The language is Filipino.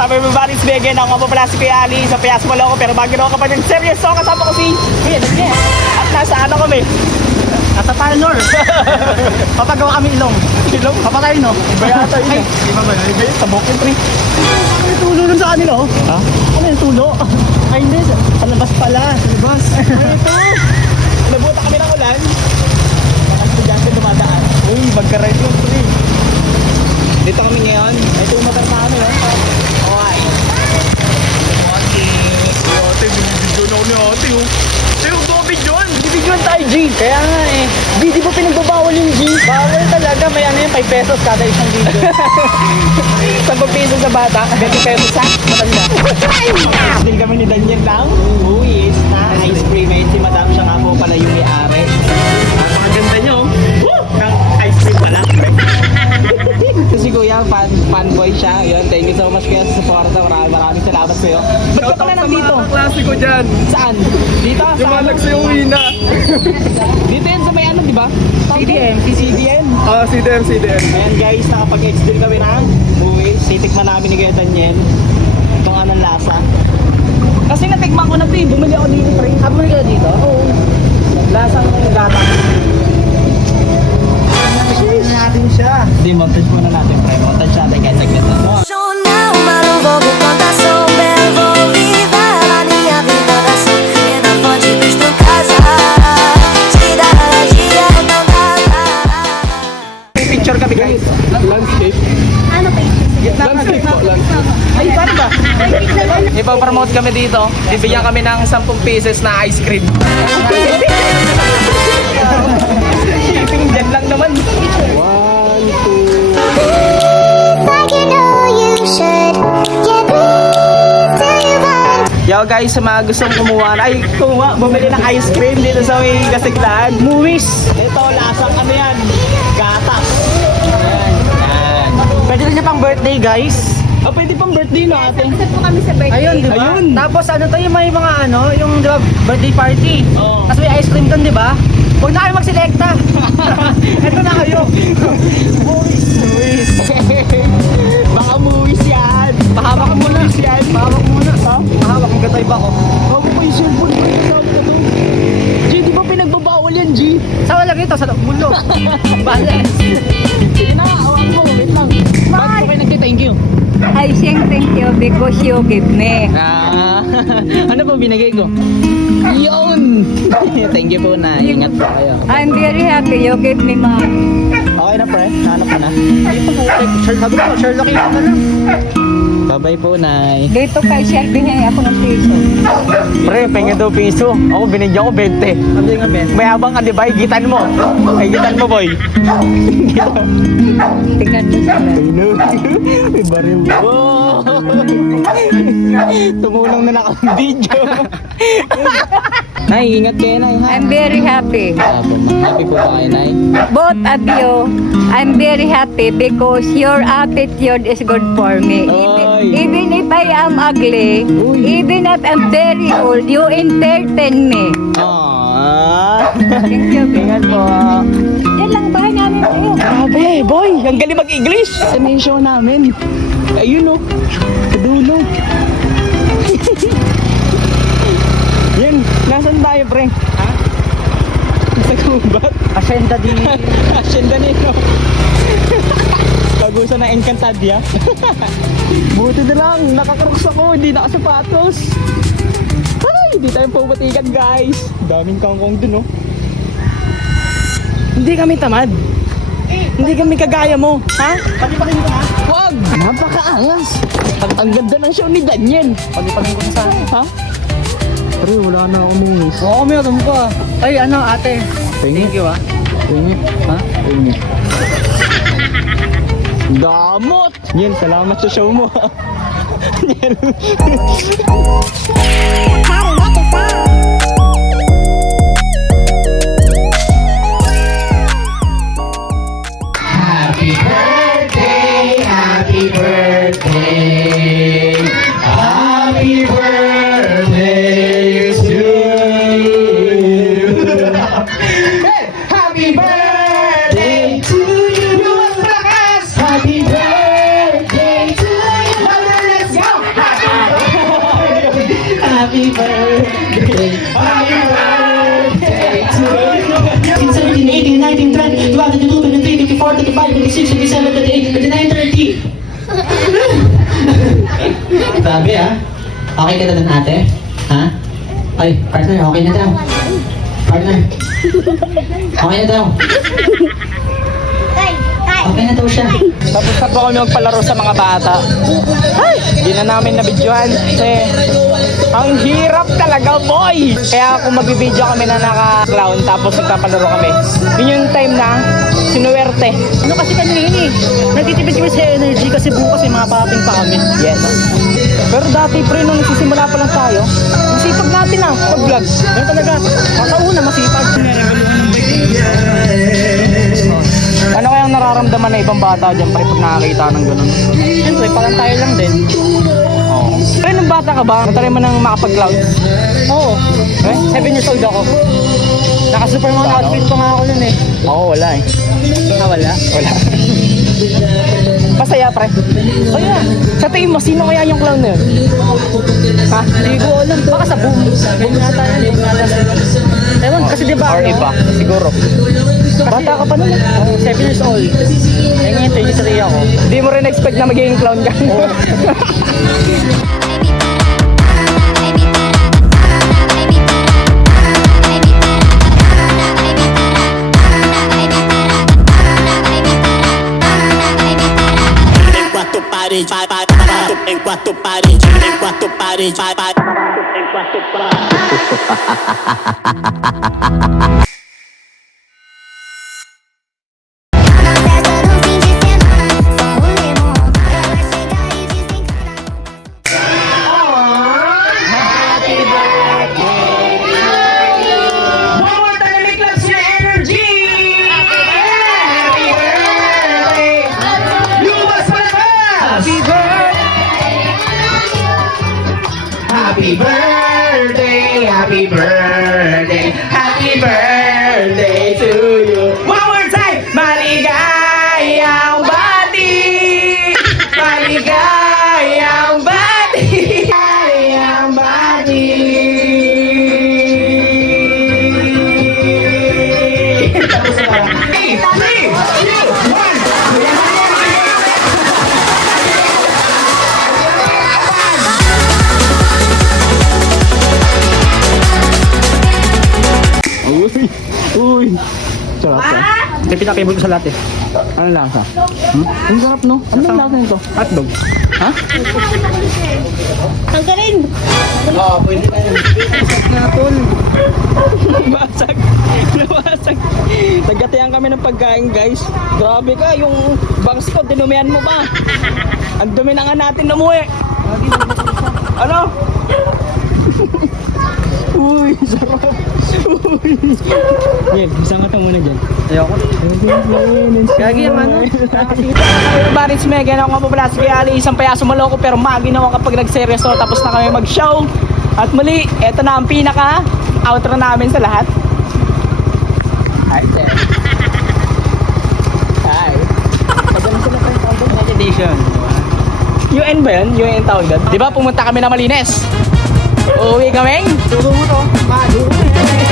kasama yung Baris Vegan. Ako nga po pala si Kuya Ali sa Pias mo ako. Pero bago ako pa ng seryoso, kasama ko si Kuya Daniel. At nasa ano kami? Nasa Palnor. Papagawa kami ilong. Ilong? Papatay no? Iba yata yun. Iba ba? Iba yun? Sa Bukid Tree. Ano yung tulo nun sa kanila oh? Ha? Ano yung tulo? Ay hindi, sa labas pala. Sa labas. Ano ito? Nabuta kami ng ulan. Mga estudyante dumadaan. Uy, magka-right yung tree. Dito kami ngayon. Ito yung motor namin, no? Okay. Ate, binibidyo na ako ni ate, oh. Sa'yo, bakit yun? Bibigyan tayo G. Kaya nga eh. G, di ba pinagbabawal yung G? Bawal talaga. May ano yung 5 pesos kada isang video. 10 piso sa bata, 20 pesos sa matanda. Din kami ni Daniel ng Uwis na ice cream. Ayun si Madam, siya nga po pala yung may-ari. Ang maganda nyo, ng ice cream pala. Si Kuya, fanboy siya. Yun, thank you so much Kuya sa support. Maraming salamat sa'yo. Ba't ka pala nandito? Klase ko dyan. Saan? Dito? Sa Yung mga nagsiyuwi na. Dito yan sa may ano, di ba? CDM. CDM. CDM. Ayan guys, nakapag-ex-deal kami ng Uwis. Titikman namin ni Kuya Daniel. Itong anong lasa. Kasi natikman ko na ito eh. Bumili ako dito. Bumili ka dito? Oo. Lasang gata. Share natin siya. Hindi, montage muna natin, pre. Montage natin guys, saglit na. Jornal, Marumbongo, plantação, Belo, viva a minha vida da sul. E na fonte dos tu casa, tira a dia, não dá. Picture kami guys. Landscape. Landscape po, landscape. Ay, saan ba? Ipapromote kami dito. Bibigyan kami ng 10 pieces na ice cream. Shipping dyan lang naman. 1, 2. Like you know you should. Yeah, please do you want? Yo guys, sa mga gustong kumuha, bumili ng ice cream dito sa may Kasiglaan. Movies. Ito, lasang ano yan? Gatas. Ayan. Ayan. Pwede rin niya pang birthday guys. Oh, pwede pang birthday no ate? Ayun, di ba? Ayun. Tapos ano to yung may mga ano, yung di ba, birthday party. Oo. Tapos may ice cream doon, di ba? Huwag na kayo magselekta. Ito na kayo. Movies. Baka movies yan. Pahawak mo muna. Movies yan. Pahawak mo muna. Ha? Pahawak, magkatay ba ako? Bago pa yung cellphone ko yung sabi na to. G, di ba pinagbabawal yan, G? Sa wala ito, sa mulo. Balance. Sige na, awan mo. Wait lang. Bakit ko kayo nagka-thank you? I saying thank you because you give me. Ano po binigay ko? Yun! Thank you po na. Ingat po kayo. I'm very happy you give me money. Okay na pre, hanap ka na. Sabi ko, Sherlock yun na lang. Bye-bye po, Nay. Dito kay Shelby niya ako ng piso. Pre, pengen daw piso. Ako binigyan ko 20. Ano yung Ben? May habang ka, di ba? Higitan mo. Higitan mo, boy. Tingnan mo sila. May baril. Oh! Tumulong na ako ng video. Nay, ingat kayo, Nay. Ha? I'm very happy. Happy po tayo, Nay. Both of you, I'm very happy because your attitude is good for me. Oy. Even if I am ugly, even if I'm very old, you entertain me. Aww. Thank you. Ingat po. Yan lang bahay namin sa'yo. Grabe, boy. Ang galing mag-English. Ano yung show namin? Ayun, oh. Sa dulo. Yan. Nasaan tayo, pre? Ha? Sa gubat? Asyenda din. Asyenda nito. Pagusa ng Encantadia. Buti na lang. Nakakroks ako. Hindi nakasapatos. Ay, hindi tayo pumatikan, guys. Daming kangkong dun, oh. Hindi kami tamad. Hindi kami kagaya mo. Ha? Pagpapagin ko na. Wag! Napakaangas! Ang ganda ng show ni Daniel. Pagpapagin ko na sa akin. Ha? Pre, wala na ako miss. Oo, may alam ko ah. Ay, ano ate. Thank you ah. Tingin. Ha? Tingin. Damot! Yan, salamat sa show mo. Yan. Happy birthday, happy birthday, happy birthday to you. Hey, happy birthday to you. Happy birthday to you. Let's go. Happy birthday, happy birthday to you. 17, 18, 19, 20, 21, 22, 23, 24, 25, 26, 27, 29, 30. Sabi ah. Okay ka na dun ate? Ha? Ay, partner, okay na daw. Partner. Okay na daw. Okay na daw siya. Tapos na po kami magpalaro sa mga bata. Ay! Hindi na namin nabidyohan. Kasi ang hirap talaga, boy! Kaya kung magbibideo kami na naka-clown tapos nagpapalaro kami, yun yung time na sinuwerte. Ano kasi kanini, nagtitipid kami sa energy kasi bukas may mga parating pa kami. Yes. Pero dati pre, nung nagsisimula pa lang tayo, ang sipag natin mag-vlog. Ganun talaga, makauna masipag. Ano kayang nararamdaman na ibang bata dyan pre pag nakakita ng ganun? Siyempre, parang tayo lang din. Oo. Pre, nung bata ka ba, natry mo nang makapag-clown? Oo, 7 years old ako. Naka-Superman outfit pa nga ako nun eh. Oo, wala eh. Wala. Wala. Masaya pre. Kaya, Sa tingin mo, sino kaya yung clown na yun? Ha? hindi ko alam. Baka sa boom. Boom nata yan, boom nata. Ewan, kasi diba Or ano? iba? Siguro. Bata ka pa nun. 7 years old. Eh ngayon, 23 ako. Hindi mo rin expect na magiging clown ka. Em quatro paredes, em quatro paredes, em quatro paredes, em quatro paredes. Na festa do fim de semana, só o limão. Ela chega e desencana. One more time, make claps your energy! Happy birthday! Lumas palabas! Happy birthday! Happy birthday! Happy birthday to you! One more time! Maligayang bati! Maligayang bati! Maligayang bati! Tapos na parang 3, 2, 1! Uy! Sarap ka. Hindi pinakibol ko sa lahat eh. Ano lasa? Ang sarap no? Ano ang lasa nito? Hotdog. Ha? Oo, pwede na yun. Natol. Nawasag. Nawasag. Nagatihan kami ng pagkain guys. Grabe ka, yung bangs ko, dinumihan mo ba? Ang dumi na nga natin umuwi. Ano? Uy, sarap. Uy. Yan, isang ka muna dyan. Ayoko. Gagi yung ano. Baris Mega na ako nga po pala. Sige Ali, isang payaso maloko pero maginawa kapag nagseryoso. Tapos na kami mag-show. At muli, eto na ang pinaka outro namin sa lahat. Hi there. Hi. Pagano sila pa yung tawag doon? Meditation. UN ba yun? UN tawag doon? Di ba pumunta kami na Malines? Uwi kaming? Dugo mo to. Dugo mo.